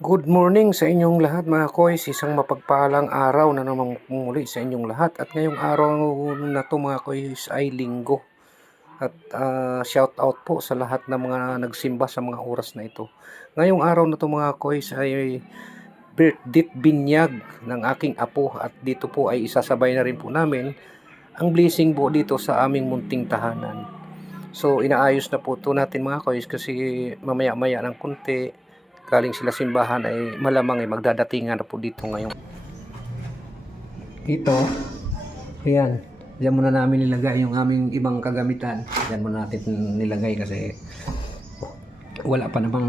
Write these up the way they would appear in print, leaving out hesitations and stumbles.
Good morning sa inyong lahat mga koys, isang mapagpalang araw na naman muli sa inyong lahat. At ngayong araw na to mga koys ay linggo. At shout out po sa lahat ng mga nagsimba sa mga oras na ito. Ngayong araw na to mga koys ay birthday binyag ng aking apo. At dito po ay isasabay na rin po namin ang blessing po dito sa aming munting tahanan. So inaayos na po ito natin mga koys kasi mamaya-maya ng konti galing sila simbahan ay malamang ay magdadatingan na po dito ngayon. Ito, ayan, diyan muna namin nilagay yung aming ibang kagamitan. Diyan muna natin nilagay kasi wala pa namang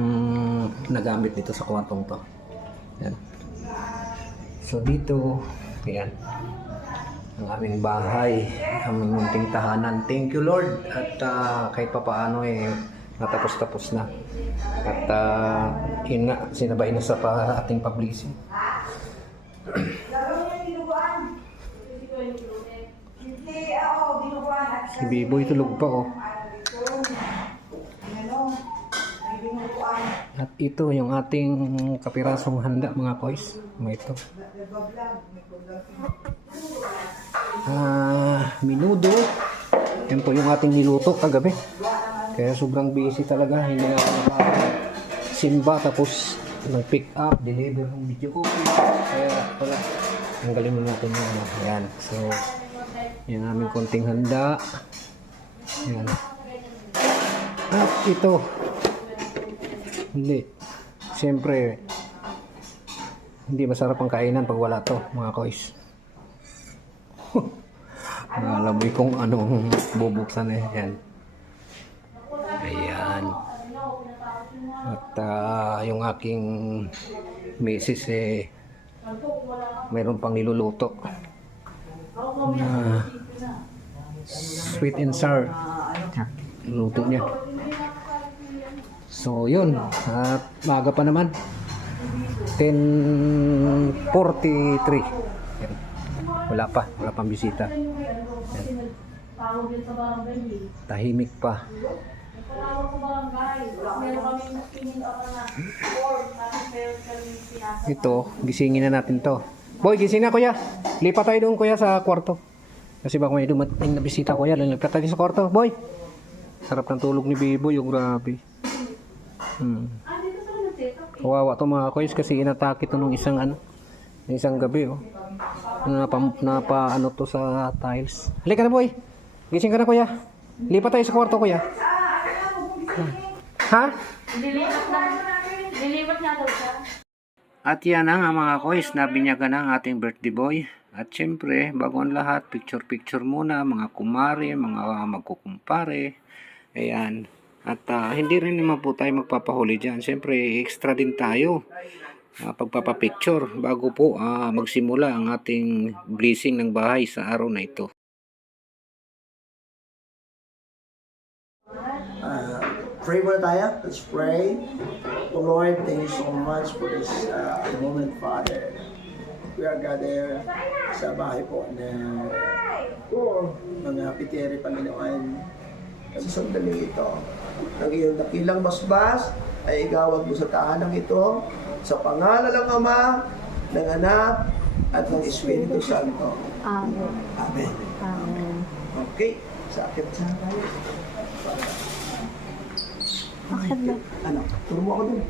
nagamit dito sa kwartong to. Ayan. So dito, ayan, ang aming bahay, ang munting tahanan. Thank you Lord at kahit pa paano natapos-tapos na. At yun nga, sinabay na sa ating publishing. Si Biboy tulog pa oh. At ito yung ating kapirasong handa mga koys. Ito. Minudo. Yan po yung ating niluto kagabi. Kaya sobrang busy talaga. Hindi na ako simba tapos nag-pick up, deliver ng video copy. Kaya pala, tanggalin mo natin yung ano. Ayan. So, yan namin konting handa. Ayan. At ito. Hindi. Siyempre, hindi masarap ang kainan pag wala to, mga koys. Nalaboy kung anong bubuksan eh. Ayan. Ayan. At yung aking misis mayroon pang niluluto na sweet and sour. Luto niya. So yun, at maaga pa naman, 10:43. Wala pang bisita. Yan. Tahimik pa. Ito, gisingin na natin to. Boy, gising na kuya. Lipat tayo doon kuya sa kwarto. Kasi baka may dumating na bisita kuya. Lipat tayo sa kwarto. Boy, sarap ng tulog ni Bibo. Yung grabe. Kawawa to mga koys kasi inatake to nung isang gabi oh. Napa ano to sa tiles. Halika na boy. Gising ka na kuya. Lipat tayo sa kwarto kuya. Ha? Dilipat na daw siya. At yan na nga mga koys, nabinyagan ng ating birthday boy. At syempre, bago ang lahat, picture muna, mga kumare, mga magkukumpare. Ayan. At hindi rin naman po tayo magpapahuli dyan. Syempre, extra din tayo. Pagpapapicture bago po magsimula ang ating blessing ng bahay sa araw na ito. Pray muna tayo. Let's pray. Oh Lord, thank you so much for this moment, Father. We are gathered sa bahay po na mga piteri, Panginoon. Sa sandaling ito, ang iyong dakilang basbas ay igawad mo sa tahanang ito sa pangalan ng Ama, ng Anak, at ng Espiritu Santo. Amen. Amen. Amen. Okay, sa akin sa tayo. Bakit ba? Ano? Turo mo ako dun.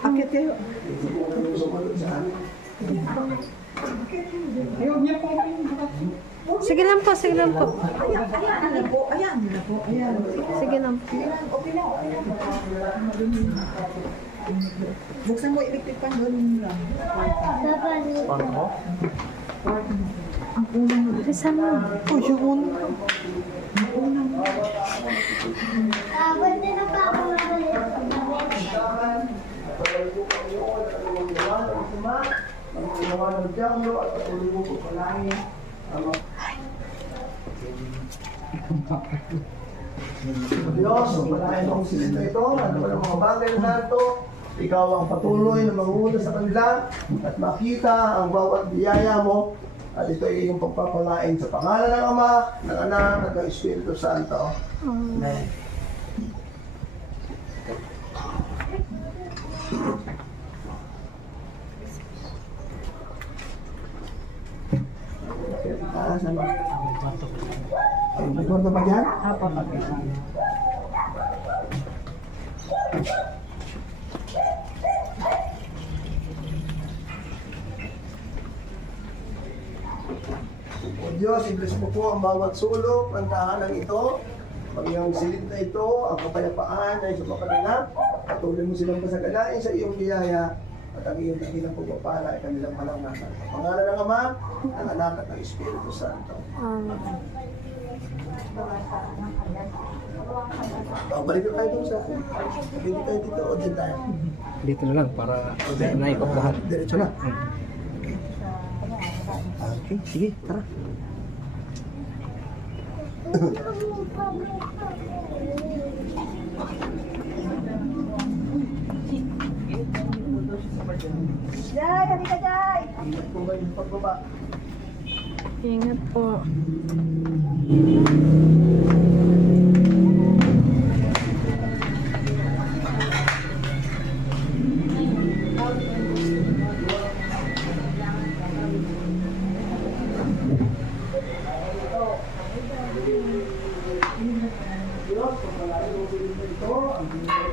Akit kayo. Ayaw niya po. Sige lang po, sige lang po. Ayan na po. Ayan. Sige lang po. Okay na. Buksan mo, electric pan doon lang. Paano mo? Ang unang na. Bisan mo. Oh, yun. Ang unang na. Ang ginawa ng Diablo at patuloy mo po palangin. Diyos, malayan mo sila ito, ano ba ng mga bagay na ito, ikaw ang patuloy na manguna sa kanila at makita ang bawat biyaya mo At ito ay iyong pagpapalain sa pangalan ng Ama, ng Anak, at ng Espiritu Santo. Amen. Saan ba? May kwarto pa dyan? Apo. O Diyos, i-bless mo po ang bawat sulok ng tahanan ito. Pag-iyong silid na ito, ang kapayapaan ay sa mga kanila. Patuloy mo silang pasagalain sa iyong biyaya at ang iyong dakilang pagpapala ay kanilang malangnasan. Sa pangalan ng Ama, ng Anak at ng Espiritu Santo. Balik na tayo doon sa akin. Balik tayo dito o din tayo. Dito na lang para naikot lahat. Diretso na. Okay, sige, tara. Jai, halika Jai! Ingat po kayo sa pagbaba. Ingat po. Diyos, pagpalain mo din ito, ang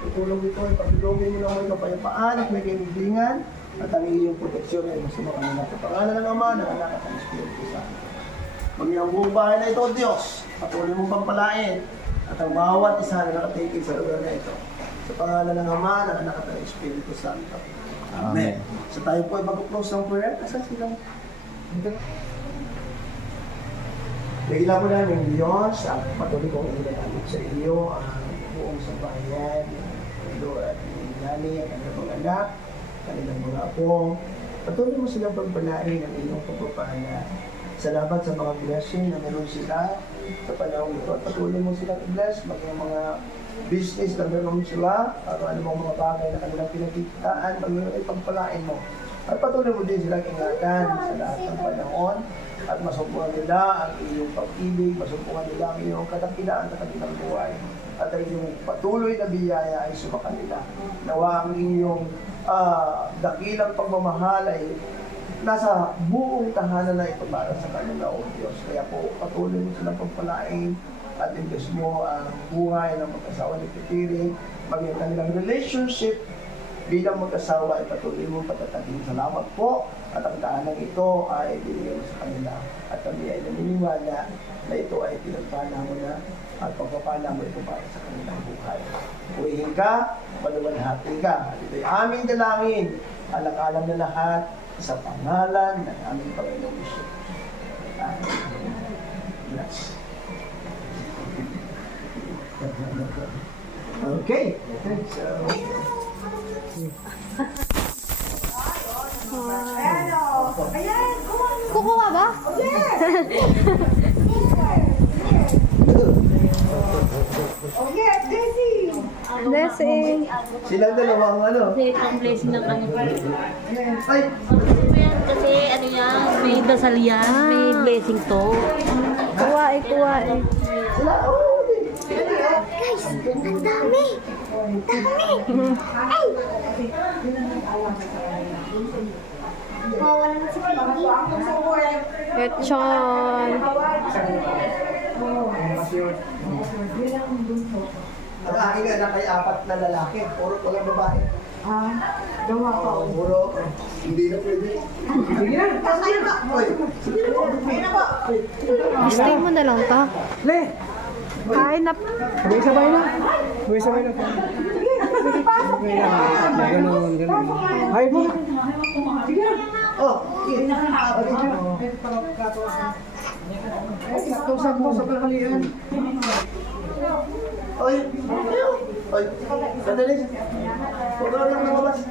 tutulong ito ay pagdulungin mo ng may kapayapaan at may kaibigan at ang iyong proteksyon ay masama kanila. Sa pangalan ng Ama, ng Anak at ng Espiritu Santo. Maging buong bahay na ito, Diyos, patuloy mong pampalain at ang bawat isa na nakatigil sa lugar na ito. Sa pangalan ng Ama, ng Anak at ng Espiritu Santo. Amen. So tayo po ay mag-close ng prayer. Asan sila? Bigla mo namin, Diyos, ang patuloy kong inilalapit sa iyo ang buong sambahayan, Lord, at Nani, ang kanilang mga anak, kanilang mga apo. Patuloy mo silang pagpalain ang iyong pagpapala. Salamat sa mga blessing na meron sila sa panahon ito. At patuloy mo silang i-bless, maging mga business na meron sila, at ano mga bagay na kanilang pinagkikitaan, maging ipagpalain mo. At patuloy mo din silang ingatan sa lahat ng panahon at masumpungan nila ang iyong pag-ibig, masumpungan nila ang iyong kadakilaan sa kanilang buhay. At ang iyong patuloy na biyaya ay sumakan nila. Nawa ang iyong dakilang pagmamahal ay nasa buong tahanan na ito para sa kanila, O Diyos. Kaya po, patuloy mo silang pagpalain at i-bless mo ang buhay ng mag-asawa ni Pitiri, maging kanilang relationship bilang mag-asawa ay patuloy mo patatagin. Salamat po at ang tahanan ito ay binigay mo sa kanila at kami ay naniniwala na ito ay pinagpala mo na at pagpapala mo ito para sa kanilang buhay. Purihin ka, maluwalhati ka. At ito'y aming dalangin, alang-alam na lahat sa pangalan ng aming Panginoong Isus. Bless. Okay. So, Kukuha ba? Blessing. silang dalawang ano? Ang blessing ng kanya. Ay! Kasi ano yan, may dasal yan, may blessing to. Kuha eh, kuha eh. Sila, oh! Guys, ang dami. Dami. Ay! Mawala na si Piggy. Lechon. Ang aking anak ay 4 na lalaki, puro walang babae. Gawa ka. Puro, hindi na pwede. Sige na, sige na. Oy, sige na po. Sige na po. Stay mo na lang to. Le! Kain na. Sabay-sabay na. Sabay-sabay na. Ganun, ganun. Ay po. Oh, sige. Tusap mo sa kalahalian. Oy, oy, sandali. Huwag ka lang lumabas.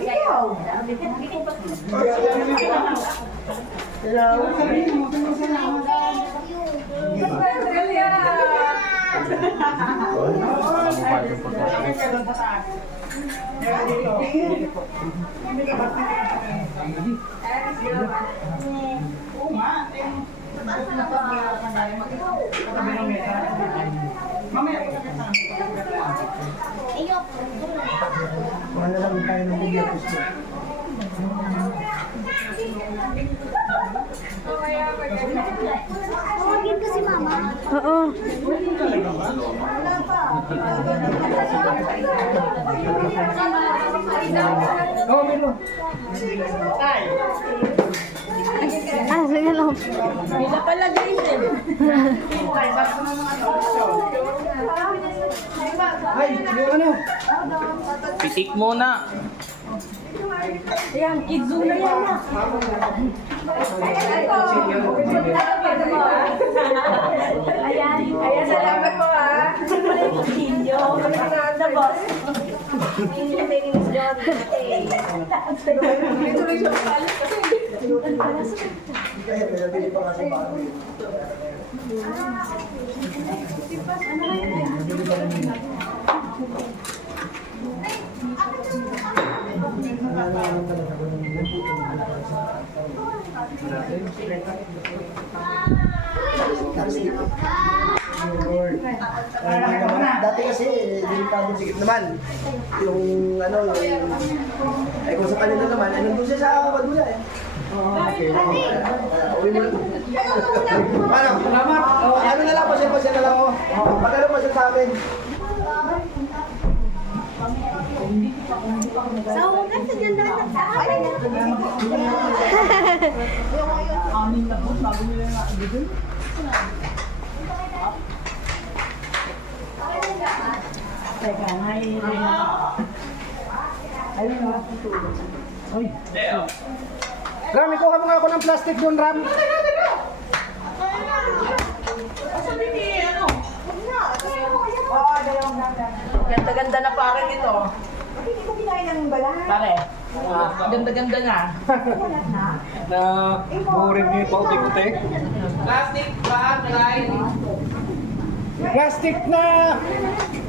Ikaw. Wala lang tayo ng bigyan gusto. Tawagin ko si mama. Oo. Oh, Milo. Ah, sige lang. Bila pala guys eh. Ay, yung ano? Pitik muna. Ayan, kids zone na yan na. Ayan, salamat po ah. Sinyo. The boss. Kaya pinabili pa nga sa bago. Dati kasi, delikado sikip naman. Yung ano, yung... Ay kung sa kanila naman, ay nandun siya sa Padula eh. Okay. Uwi mo lang. Paano? Salamat. Ano na lang, pasya na lang ako. Pagkano pasya sa amin? Sa wakas, sa ganda na sa Ram, ikuha mo nga ako ng plastic doon, Ram. Ganda-ganda na pare nito. Hindi ko kinain ng balat. Pare. Ganda-ganda na. Na burin niyo pa utik-utik. Plastic bag, right? Plastic na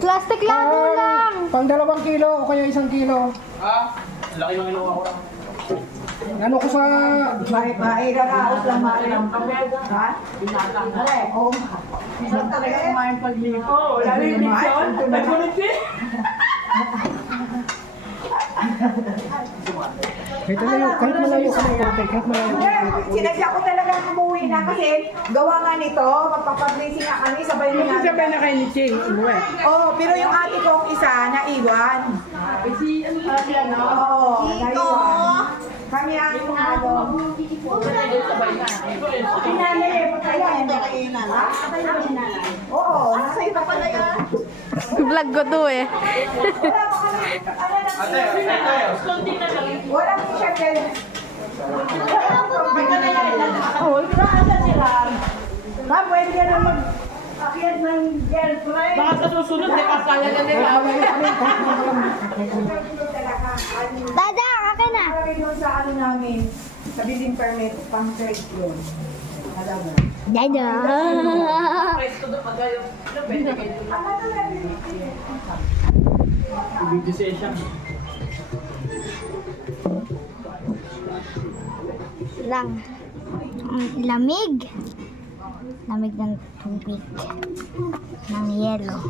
Plastic lado lang. pang 2 kilo o kaya 1 kilo. Ha? Laki ng inuha ko lang. Ano ko sa... Mairaraos lang maaaring. Ha? Pare, oo. Saan talaga kumain paglipo? Lalo yung lechon. Nagulit siya. Kahit malayo ka na utik, kahit malayo. Sinadya ko talagang umuwi na kasi gawa nga nito, magpapablessing nga kami, sabay na nga. Sabay na kayo ni Ching. Umuwi. Oo, pero yung ate kong isa, naiwan. Si ano pala no? Oo, naiwan. Kami ang ano. Sabay na. Pinali, patayan. Oo, nasa iba pala yan. Vlog ko to eh. Wala pa kami, ano na, wala po siya din. Oh, nasa sila. Pwede ka na mag-akyat ng girlfriend. Baka sa susunod, di pa kaya na nila. Dada, kaka na. Para doon sa ano namin, sa building permit, pang third yun. Alam mo. Dada. Pwesto doon pag kayo. Pwede kayo. Video session. Lang. Lamig. Lamig ng tubig. Ng yelo.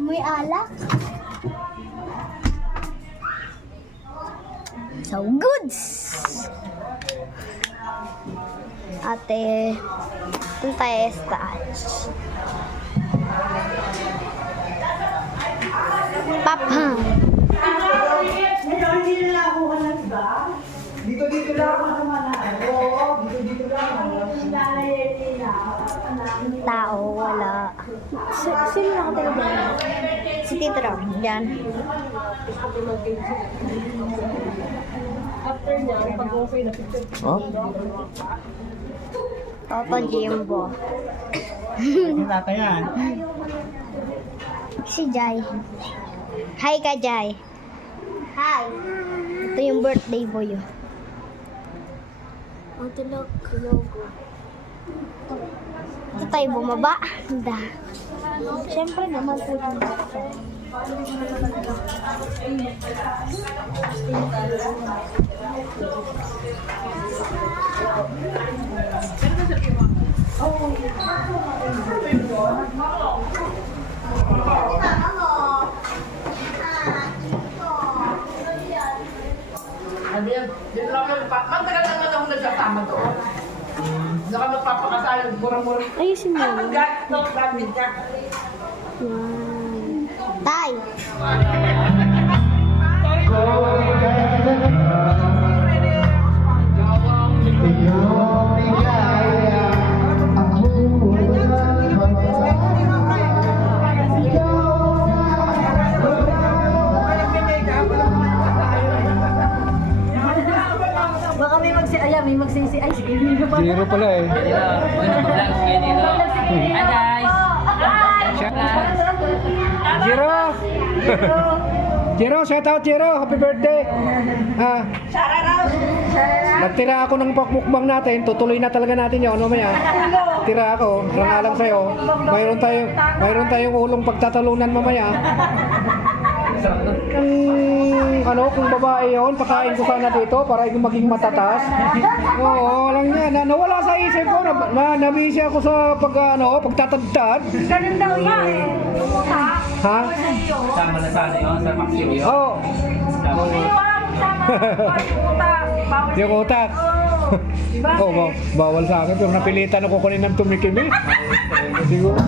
May alak. So goods. Ate, ito tayo scotch. Papang. Dito lang ako naman. Oo, dito lang. Tao, wala. Sino nakatira dyan? Si Tito Ram, dyan. After niya, pag okay na picture. Oh? Toto Jimbo. Tata yan. Si Jai. Hi ka, Jai. Hi. Ito yung birthday boy. Ang tulog logo. Ito tayo bumaba. Da. Siyempre naman po. Sabi yan, dito lang kami, matagal naman ako nagsasama doon. Saka magpapakasal, mura-mura. Ayusin mo. Gato, rapid ka. Tay. Baka may magsisi. Ay, sige. Zero pala eh. Hi guys! Jiro! Jiro, shout out Jiro! Happy birthday! Nagtira ako ng pakmukbang natin, tutuloy na talaga natin yun, mamaya. Tira ako, rangalang sa'yo. Mayroon tayong ulong pagtatalunan mamaya. Kung babae yun, pakain ko sana dito para maging matatas. Oo, lang yan. Nawala sa isip ko, nabisi ako sa pagtatagtad. Ganun daw yan eh. Ha? Sama na sana yun sa Maxim yun. Oo. Wala mong sama. Bawal Yung utak. Oh, bawal sa akin pero napilitan ako kunin ng tumikim eh. Siguro.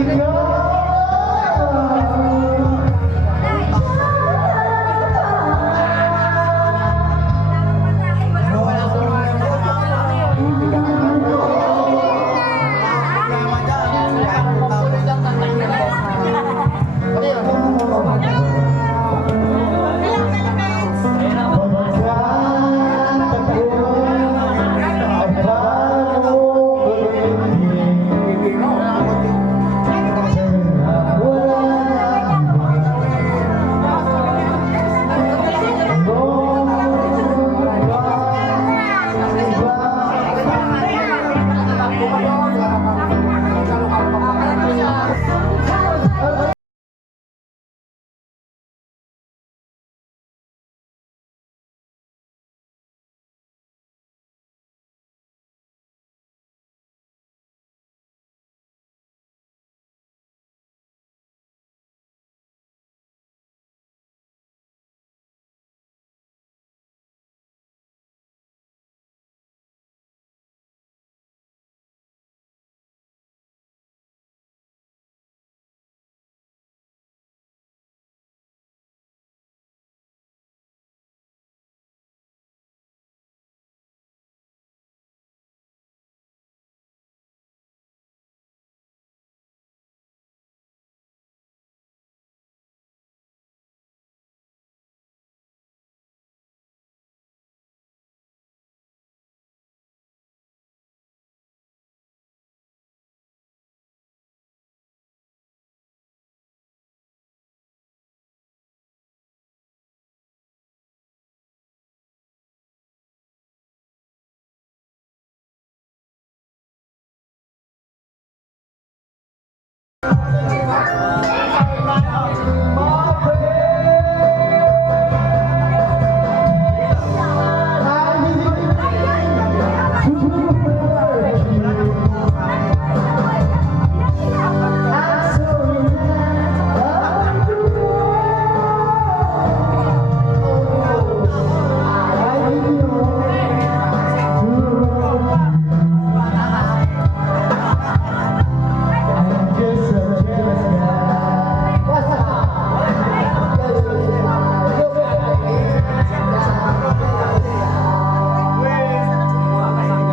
ikaw